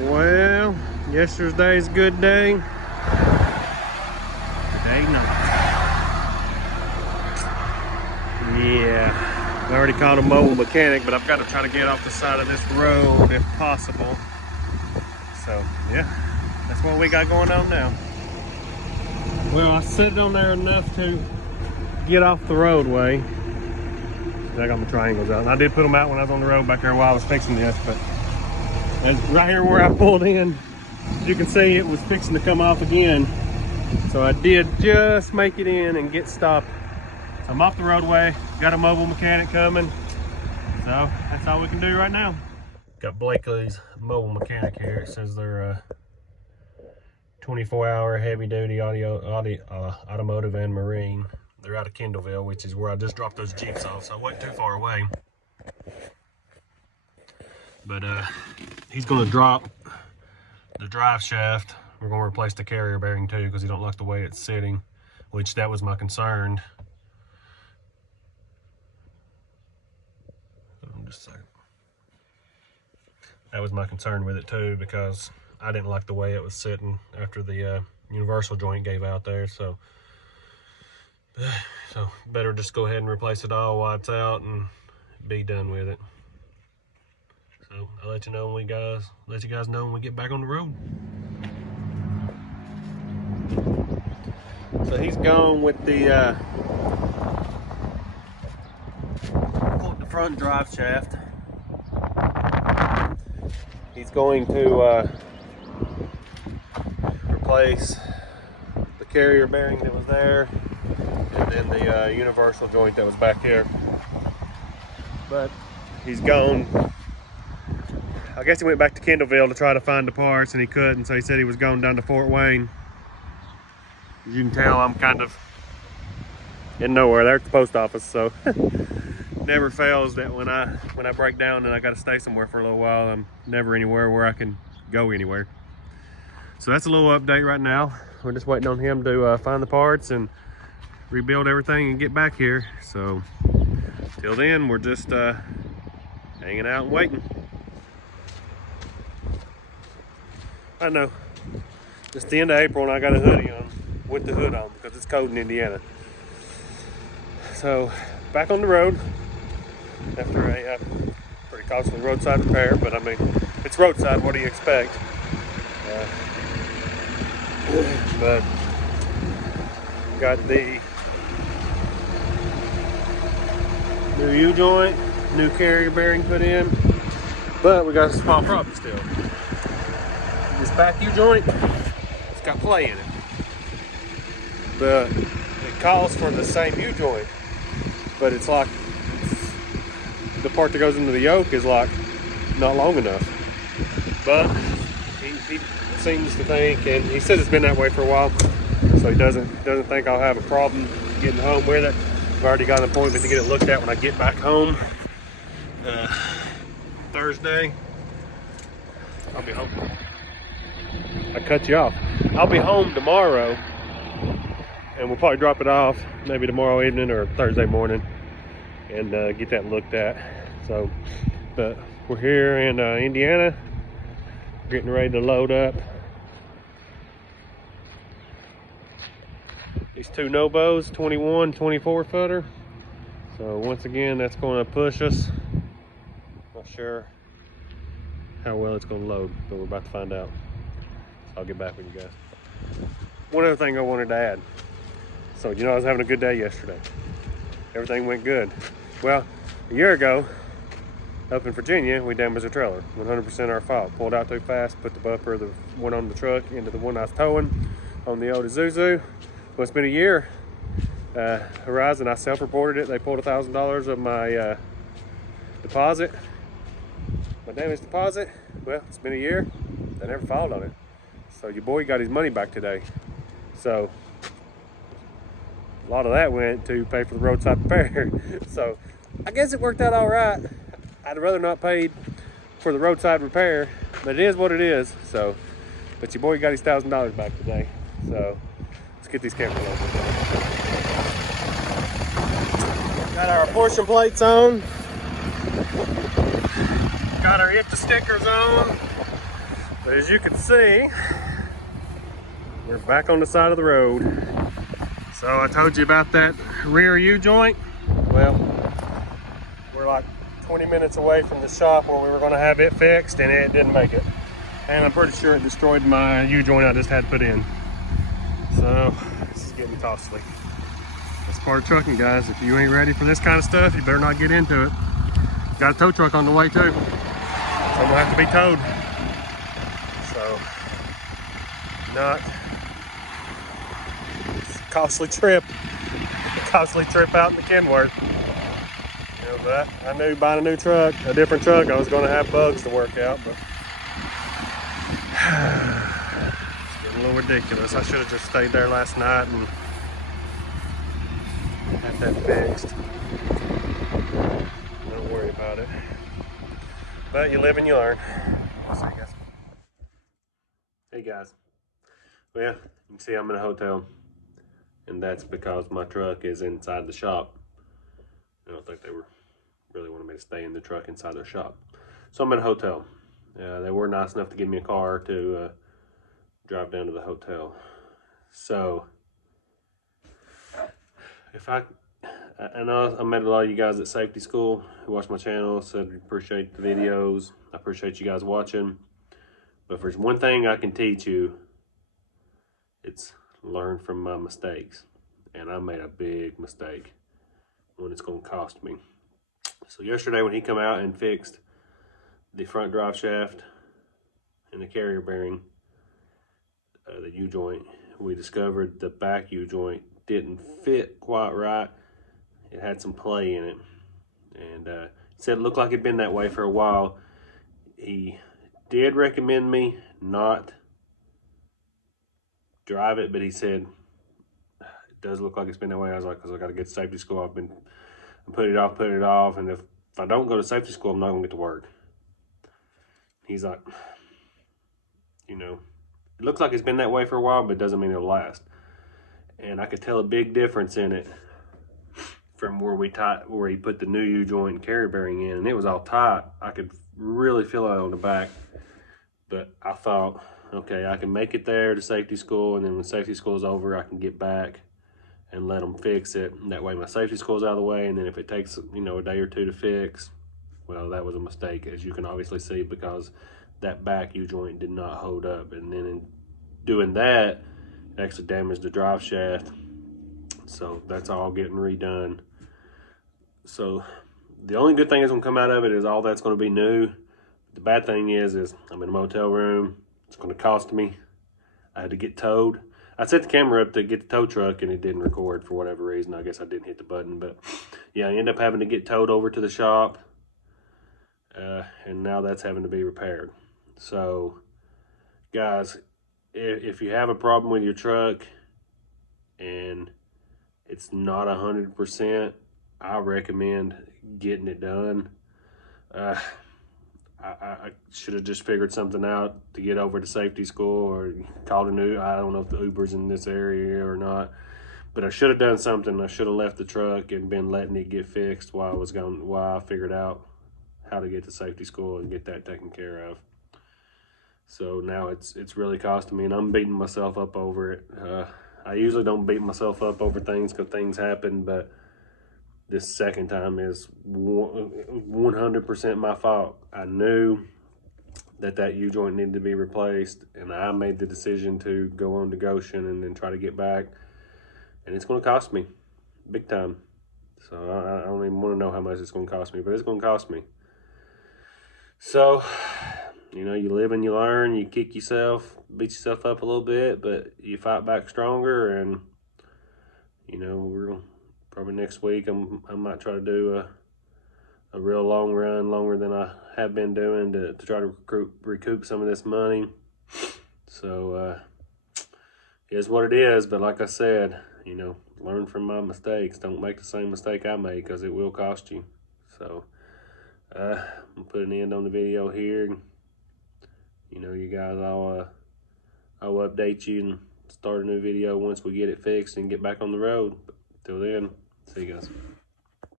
Well, yesterday's a good day. Today not. Yeah, I already called a mobile mechanic, but I've got to try to get off the side of this road if possible. So yeah, that's what we got going on now. Well, I set it on there enough to get off the roadway. I got my triangles out. And I did put them out when I was on the road back there while I was fixing this, but right here where I pulled in, as you can see, it was fixing to come off again. So I did just make it in and get stopped. So I'm off the roadway, got a mobile mechanic coming. So that's all we can do right now. Got Blakely's mobile mechanic here. It says they're 24-hour heavy duty automotive and marine. They're out of Kendallville, which is where I just dropped those Jeeps off, so I wasn't too far away. But he's going to drop the drive shaft. We're going to replace the carrier bearing too, because he don't like the way it's sitting, which that was my concern. Just a second. That was my concern with it too, because I didn't like the way it was sitting after the universal joint gave out there. So better just go ahead and replace it all while it's out and be done with it. So I'll let you know when let you guys know when we get back on the road. So he's gone with the front drive shaft. He's going to replace the carrier bearing that was there, and then the universal joint that was back here. But he's gone. I guess he went back to Kendallville to try to find the parts, and he couldn't, so he said he was going down to Fort Wayne. As you can tell, I'm kind of in nowhere. There at the post office, so never fails that when I break down and I got to stay somewhere for a little while, I'm never anywhere where I can go anywhere. So that's a little update right now. We're just waiting on him to find the parts and rebuild everything and get back here. So till then, we're just hanging out and waiting. I know, it's the end of April and I got a hoodie on with the hood on because it's cold in Indiana. So back on the road after a pretty costly roadside repair, but I mean, it's roadside, what do you expect? But got the new U-joint, new carrier bearing put in, but we got a small problem still. This back U-joint, it's got play in it, but it calls for the same U-joint, but it's like the part that goes into the yoke is like not long enough. But he seems to think, and he says it's been that way for a while, so he doesn't think I'll have a problem getting home with it. I've already got an appointment to get it looked at when I get back home Thursday. I'll be home. I cut you off. I'll be home tomorrow, and we'll probably drop it off maybe tomorrow evening or Thursday morning and get that looked at. So, but we're here in Indiana, getting ready to load up these two Nobos, 21, 24 footer. So once again, that's going to push us. Not sure how well it's going to load, but we're about to find out. So I'll get back with you guys. One other thing I wanted to add. So, you know, I was having a good day yesterday. Everything went good. Well, a year ago, up in Virginia, we damaged a trailer. 100% our fault. Pulled out too fast, put the bumper of the one on the truck into the one I was towing on the old Isuzu. Well, it's been a year. Horizon, I self-reported it. They pulled $1,000 of my deposit, my damage deposit. Well, it's been a year. They never filed on it. So your boy got his money back today. So a lot of that went to pay for the roadside repair. So I guess it worked out all right. I'd rather not paid for the roadside repair, but it is what it is. So, but your boy got his $1,000 back today. So let's get these cameras open. Got our portion plates on. Got our IFTA stickers on. But as you can see, we're back on the side of the road. So I told you about that rear U-joint. Well, we're like 20 minutes away from the shop where we were going to have it fixed, and it didn't make it. And I'm pretty sure it destroyed my U-joint I just had put in. So this is getting costly. That's part of trucking, guys. If you ain't ready for this kind of stuff, you better not get into it. Got a tow truck on the way too, so I'm gonna have to be towed. So, not costly trip out in the Kenworth. You know, but I knew buying a new truck, a different truck, I was gonna have bugs to work out, but it's getting a little ridiculous. I should have just stayed there last night and had that fixed. Don't worry about it. But you live and you learn. See you guys. Hey guys. Well, you can see I'm in a hotel, and that's because my truck is inside the shop. I don't think they really wanted me to stay in the truck inside their shop. So I'm in a hotel. They were nice enough to give me a car to drive down to the hotel. So I know I met a lot of you guys at safety school who watch my channel, said appreciate the videos. I appreciate you guys watching. But if there's one thing I can teach you, it's learn from my mistakes. And I made a big mistake when it's going to cost me. So yesterday when he come out and fixed the front drive shaft and the carrier bearing, the U-joint, we discovered the back U-joint didn't fit quite right. It had some play in it, and he said it looked like it'd been that way for a while. He did recommend me not drive it, but he said it does look like it's been that way. I was like, because I got to get to safety school. I've put it off, and if I don't go to safety school, I'm not gonna get to work. He's like, you know, it looks like it's been that way for a while, but it doesn't mean it'll last. And I could tell a big difference in it from where he put the new U-joint and carrier bearing in, and it was all tight. I could really feel it on the back. But I thought, okay, I can make it there to safety school, and then when safety school is over, I can get back and let them fix it. And that way my safety school's out of the way, and then if it takes, you know, a day or two to fix, well, that was a mistake, as you can obviously see, because that back U-joint did not hold up. And then in doing that, it actually damaged the drive shaft. So that's all getting redone. So the only good thing that's gonna come out of it is all that's gonna be new. The bad thing is I'm in a motel room. It's gonna cost me. I had to get towed. I set the camera up to get the tow truck, and it didn't record for whatever reason. I guess I didn't hit the button, but yeah, I ended up having to get towed over to the shop, and now that's having to be repaired. So guys, if you have a problem with your truck and it's not 100%, I recommend getting it done. I should have just figured something out to get over to safety school, or called a new, I don't know if the Uber's in this area or not, but I should have done something. I should have left the truck and been letting it get fixed while I figured out how to get to safety school and get that taken care of. So now it's really costing me, and I'm beating myself up over it. I usually don't beat myself up over things because things happen, but this second time is 100% my fault. I knew that U-joint needed to be replaced, and I made the decision to go on to Goshen and then try to get back, and it's going to cost me big time. So I don't even want to know how much it's going to cost me, but it's going to cost me. So, you know, you live and you learn. You kick yourself, beat yourself up a little bit, but you fight back stronger. And you know, we're probably next week I might try to do a real long run, longer than I have been doing, to try to recoup some of this money. So it is what it is. But like I said, you know, learn from my mistakes. Don't make the same mistake I made, because it will cost you. So I'm gonna put an end on the video here. You know, you guys, I'll update you and start a new video once we get it fixed and get back on the road. But till then, see you guys.